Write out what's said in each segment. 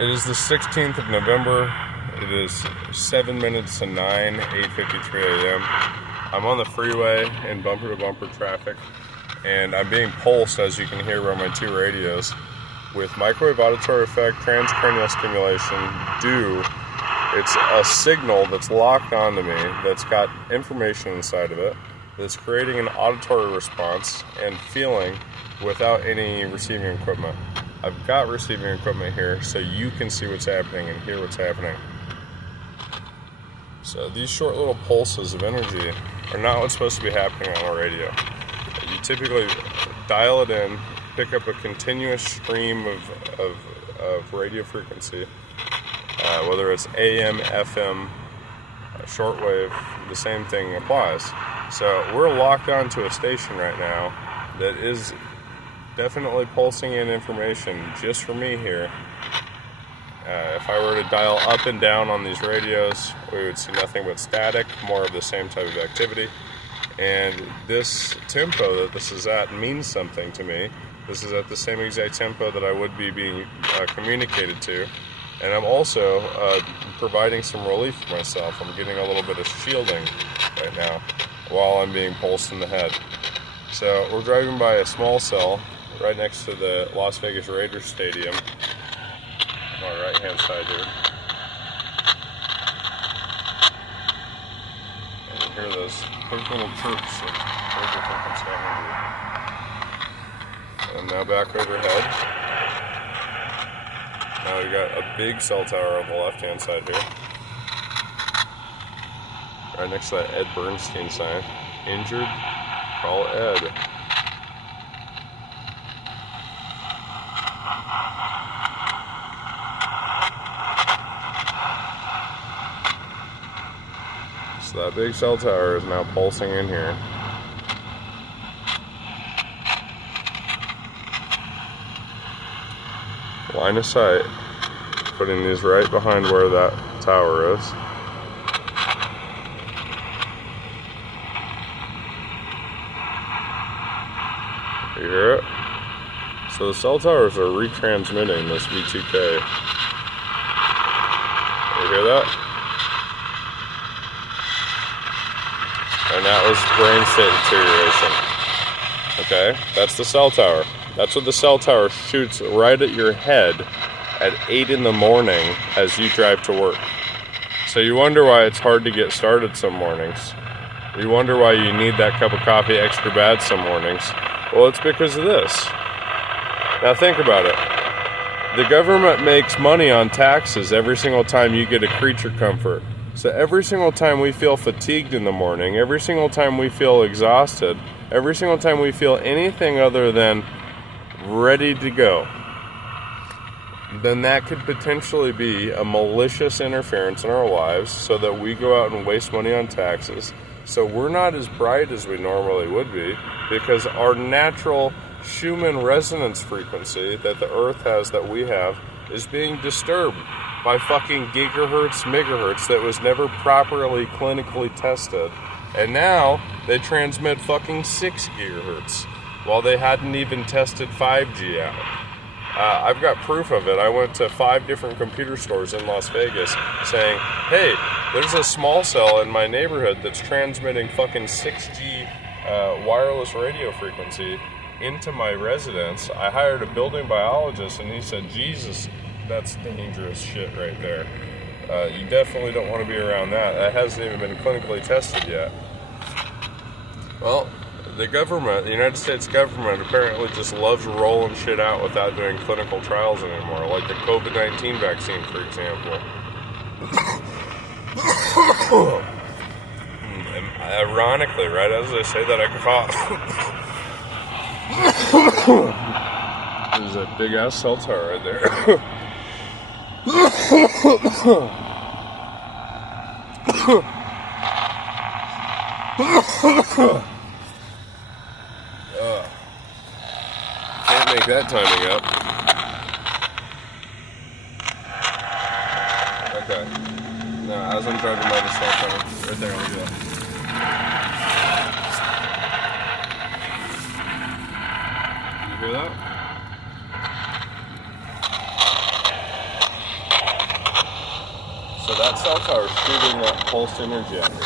It is the 16th of November. It is 7 minutes to 9, 8:53 a.m. I'm on the freeway in bumper-to-bumper traffic, and I'm being pulsed, as you can hear by my two radios, with microwave auditory effect, transcranial stimulation, It's a signal that's locked onto me, that's got information inside of it, that's creating an auditory response and feeling without any receiving equipment. I've got receiving equipment here so you can see what's happening and hear what's happening. So these short little pulses of energy are not what's supposed to be happening on a radio. You typically dial it in, pick up a continuous stream of radio frequency, whether it's AM, FM, shortwave, the same thing applies. So we're locked onto a station right now that is definitely pulsing in information just for me here. If I were to dial up and down on these radios, we would see nothing but static, more of the same type of activity. And this tempo that this is at means something to me. This is at the same exact tempo that I would be being communicated to. And I'm also providing some relief for myself. I'm getting a little bit of shielding right now while I'm being pulsed in the head. So we're driving by a small cell right next to the Las Vegas Raiders Stadium on my right hand side here. And you hear those quick little chirps of radio frequency energy. And now back overhead. Now we got a big cell tower on the left hand side here. Right next to that Ed Bernstein sign. Injured? Call Ed. So that big cell tower is now pulsing in here. Line of sight, putting these right behind where that tower is. You hear it? So the cell towers are retransmitting this V2K. You hear that? And that was brain state deterioration. Okay, that's the cell tower. That's what the cell tower shoots right at your head at 8 in the morning as you drive to work. So you wonder why it's hard to get started some mornings. You wonder why you need that cup of coffee extra bad some mornings. Well, it's because of this. Now think about it. The government makes money on taxes every single time you get a creature comfort. So every single time we feel fatigued in the morning, every single time we feel exhausted, every single time we feel anything other than ready to go, then that could potentially be a malicious interference in our lives so that we go out and waste money on taxes. So we're not as bright as we normally would be because our natural Schumann resonance frequency that the Earth has, that we have, is being disturbed by fucking gigahertz, megahertz that was never properly clinically tested. And now they transmit fucking 6 gigahertz while they hadn't even tested 5G out. I've got proof of it. I went to 5 different computer stores in Las Vegas saying, hey, there's a small cell in my neighborhood that's transmitting fucking 6G wireless radio frequency into my residence. I hired a building biologist and he said, Jesus, that's dangerous shit right there. You definitely don't want to be around that. That hasn't even been clinically tested yet. Well, the government, the United States government, apparently just loves rolling shit out without doing clinical trials anymore, like the COVID-19 vaccine, for example. And ironically, right as I say that, I cough. There's a big-ass cell tower right there. Can't make that timing up. Okay. Now, as I'm driving by the cell tower, right there, I'll do that. You hear that? that cell tower is shooting that pulse energy at me.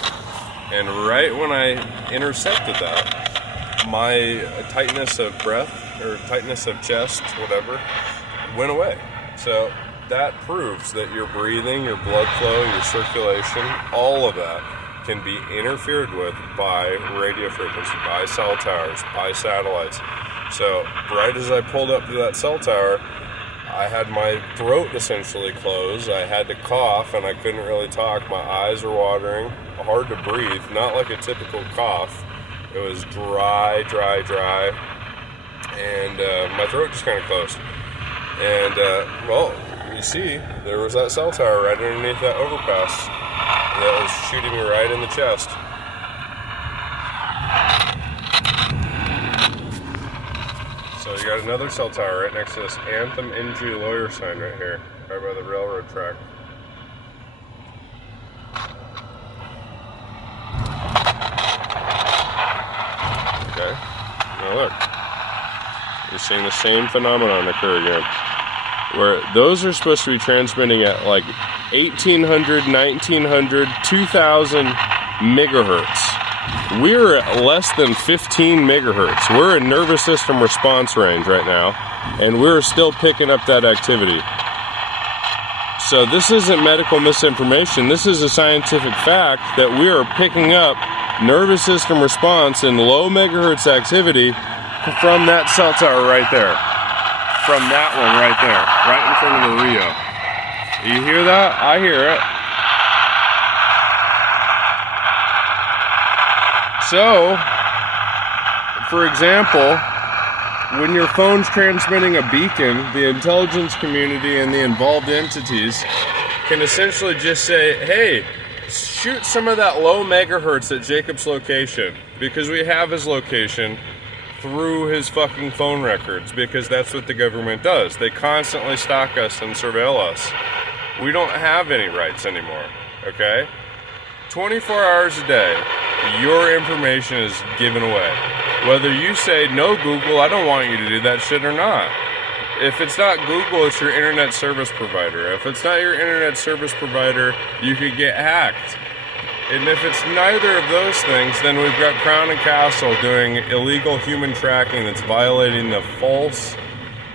And right when I intercepted that, my tightness of breath, or tightness of chest, whatever, went away. So that proves that your breathing, your blood flow, your circulation, all of that can be interfered with by radio frequency, by cell towers, by satellites. So right as I pulled up to that cell tower, I had my throat essentially closed. I had to cough and I couldn't really talk. My eyes were watering, hard to breathe, not like a typical cough. It was dry, and my throat just kind of closed. And, well, you see, there was that cell tower right underneath that overpass that was shooting me right in the chest. So you got another cell tower right next to this Anthem NG lawyer sign right here, right by the railroad track. Okay, now look, you're seeing the same phenomenon occur again, where those are supposed to be transmitting at like 1800, 1900, 2000 megahertz. We're at less than 15 megahertz. We're in nervous system response range right now, and we're still picking up that activity. So this isn't medical misinformation. This is a scientific fact that we are picking up nervous system response in low megahertz activity from that cell tower right there. From that one right there, right in front of the Rio. You hear that? I hear it. So, for example, when your phone's transmitting a beacon, the intelligence community and the involved entities can essentially just say, hey, shoot some of that low megahertz at Jacob's location, because we have his location through his fucking phone records, because that's what the government does. They constantly stalk us and surveil us. We don't have any rights anymore, okay? 24 hours a day, your information is given away. Whether you say, no, Google, I don't want you to do that shit or not. If it's not Google, it's your internet service provider. If it's not your internet service provider, you could get hacked. And if it's neither of those things, then we've got Crown and Castle doing illegal human tracking that's violating the False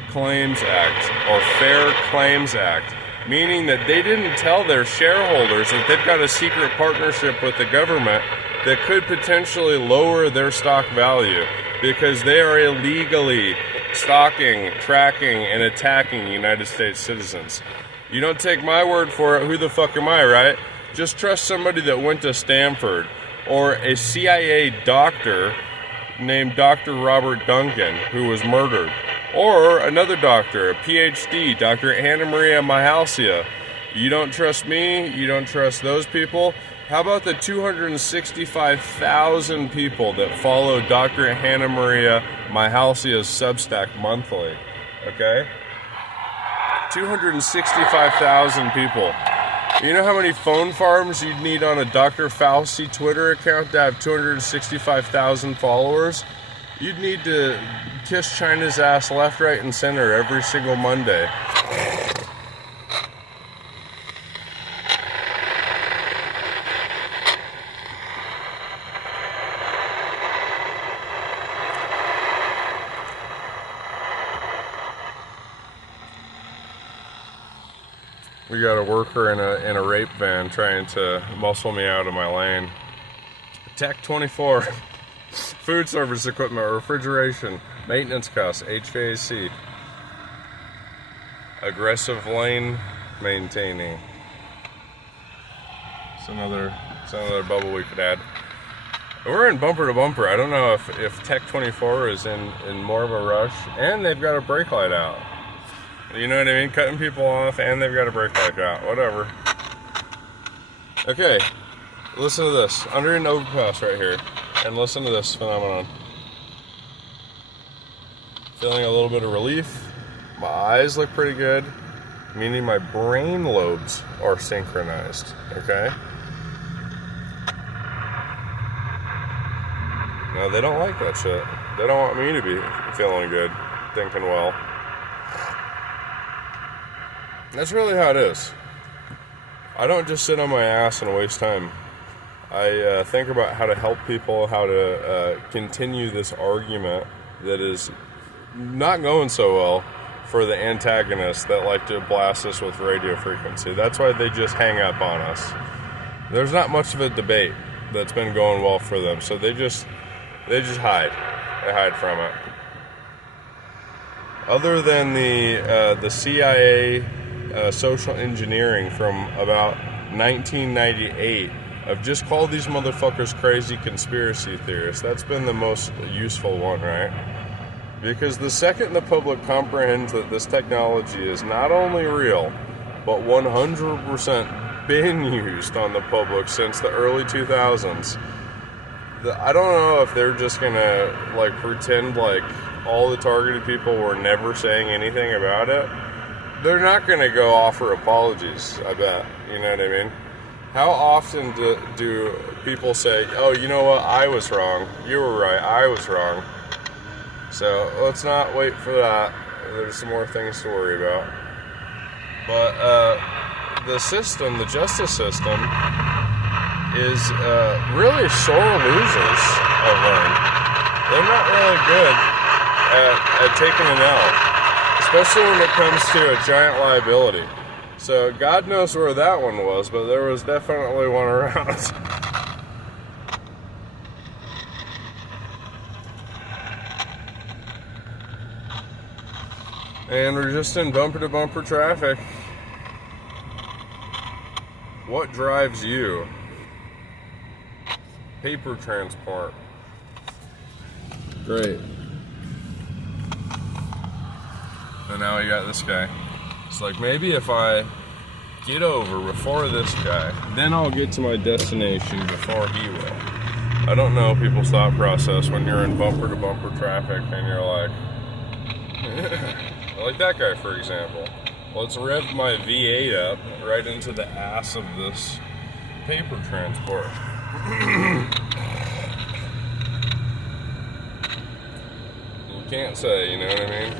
Claims Act, or Fair Claims Act, meaning that they didn't tell their shareholders that they've got a secret partnership with the government that could potentially lower their stock value because they are illegally stalking, tracking, and attacking United States citizens. You don't take my word for it, who the fuck am I, right? Just trust somebody that went to Stanford, or a CIA doctor named Dr. Robert Duncan, who was murdered, or another doctor, a PhD, Dr. Anna Maria Mahalcia. You don't trust me, you don't trust those people. How about the 265,000 people that follow Dr. Hannah Maria Mahalcia's Substack monthly? Okay? 265,000 people. You know how many phone farms you'd need on a Dr. Fauci Twitter account to have 265,000 followers? You'd need to kiss China's ass left, right, and center every single Monday. We got a worker in a rape van trying to muscle me out of my lane. Tech 24, food service equipment, refrigeration, maintenance costs, HVAC, aggressive lane maintaining. It's another bubble we could add. We're in bumper to bumper. I don't know if Tech 24 is in more of a rush, and they've got a brake light out. You know what I mean? Cutting people off, and they've got a brake light out. Whatever. Okay, listen to this. Under an overpass right here, and listen to this phenomenon. Feeling a little bit of relief. My eyes look pretty good, meaning my brain lobes are synchronized. Okay? Now, they don't like that shit. They don't want me to be feeling good, thinking well. That's really how it is. I don't just sit on my ass and waste time. I think about how to help people, how to continue this argument that is not going so well for the antagonists that like to blast us with radio frequency. That's why they just hang up on us. There's not much of a debate that's been going well for them, so they just hide. They hide from it. Other than the CIA social engineering from about 1998 of just call these motherfuckers crazy conspiracy theorists, that's been the most useful one, right? Because the second the public comprehends that this technology is not only real, but 100% been used on the public since the early 2000s, I don't know if they're just gonna like pretend like all the targeted people were never saying anything about it. They're not gonna go offer apologies, I bet. You know what I mean? How often do people say, oh, you know what, I was wrong, you were right, I was wrong. So let's not wait for that. There's some more things to worry about. But the system, the justice system, is really sore losers, I've learned. They're not really good at taking an L, especially when it comes to a giant liability. So God knows where that one was, but there was definitely one around. And we're just in bumper-to-bumper traffic. What drives you? Paper transport. Great. And now we got this guy. It's like, maybe if I get over before this guy, then I'll get to my destination before he will. I don't know people's thought process when you're in bumper-to-bumper traffic and you're like, like that guy, for example. Let's rev my V8 up right into the ass of this paper transport. You can't say, you know what I mean?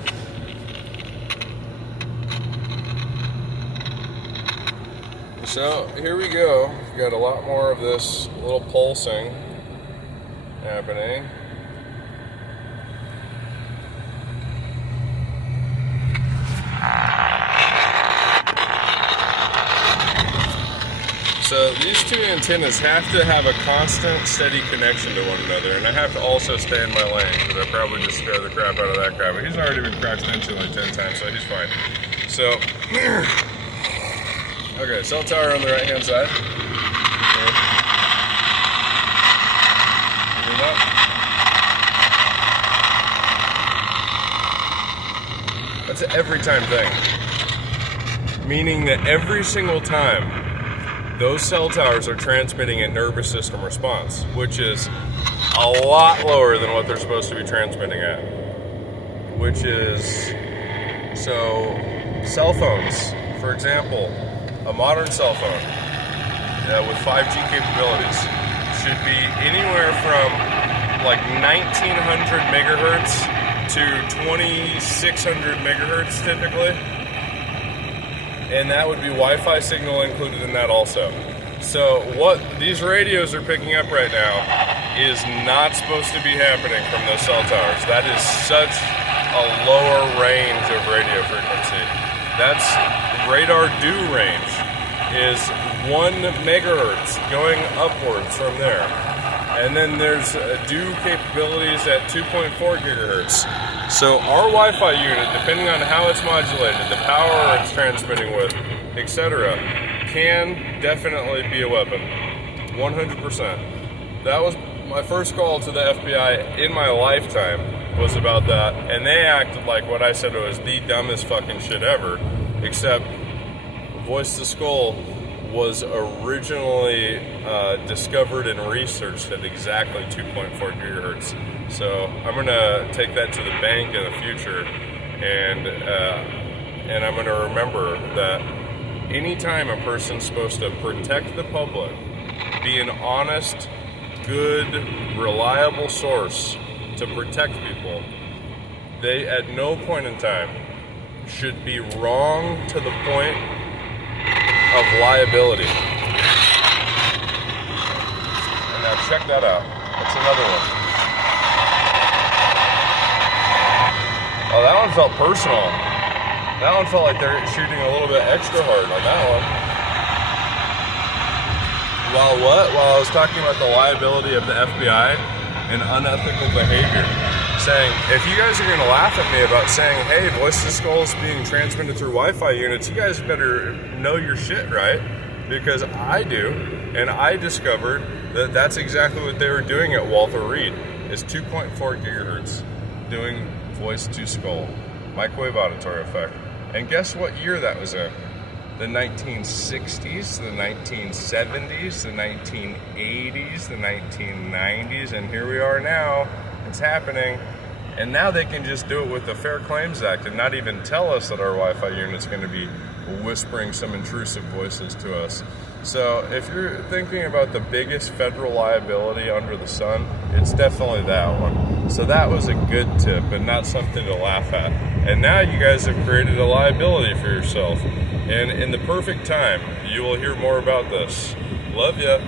So here we go. We've got a lot more of this little pulsing happening. So these two antennas have to have a constant, steady connection to one another, and I have to also stay in my lane, because I probably just scared the crap out of that guy, but he's already been crashed into like 10 times, so he's fine. So, okay, cell tower on the right-hand side. Okay. That's an every time thing, meaning that every single time those cell towers are transmitting a nervous system response, which is a lot lower than what they're supposed to be transmitting at. Which is, so cell phones, for example, a modern cell phone with 5G capabilities should be anywhere from like 1900 megahertz to 2600 megahertz typically. And that would be Wi-Fi signal included in that also. So what these radios are picking up right now is not supposed to be happening from those cell towers. That is such a lower range of radio frequency. That's radar due range is 1 megahertz going upwards from there. And then there's due capabilities at 2.4 gigahertz. So our Wi-Fi unit, depending on how it's modulated, the power it's transmitting with, etc., can definitely be a weapon. 100%. That was my first call to the FBI in my lifetime, was about that, and they acted like what I said was the dumbest fucking shit ever, except Voice to Skull was originally discovered and researched at exactly 2.4 gigahertz. So I'm gonna take that to the bank in the future, and I'm gonna remember that anytime a person's supposed to protect the public, be an honest, good, reliable source to protect people, they at no point in time should be wrong to the point of liability. And now check that out. That's another one. Oh, that one felt personal. That one felt like they're shooting a little bit extra hard on that one. While I was talking about the liability of the FBI and unethical behavior, saying, if you guys are going to laugh at me about saying, hey, voice to skull is being transmitted through Wi-Fi units, you guys better know your shit, right? Because I do, and I discovered that that's exactly what they were doing at Walter Reed, is 2.4 gigahertz doing voice to skull, microwave auditory effect. And guess what year that was in? The 1960s, the 1970s, the 1980s, the 1990s, and here we are now. It's happening. And now they can just do it with the Fair Claims Act and not even tell us that our Wi-Fi unit's going to be whispering some intrusive voices to us. So if you're thinking about the biggest federal liability under the sun, it's definitely that one. So that was a good tip and not something to laugh at. And now you guys have created a liability for yourself. And in the perfect time, you will hear more about this. Love ya.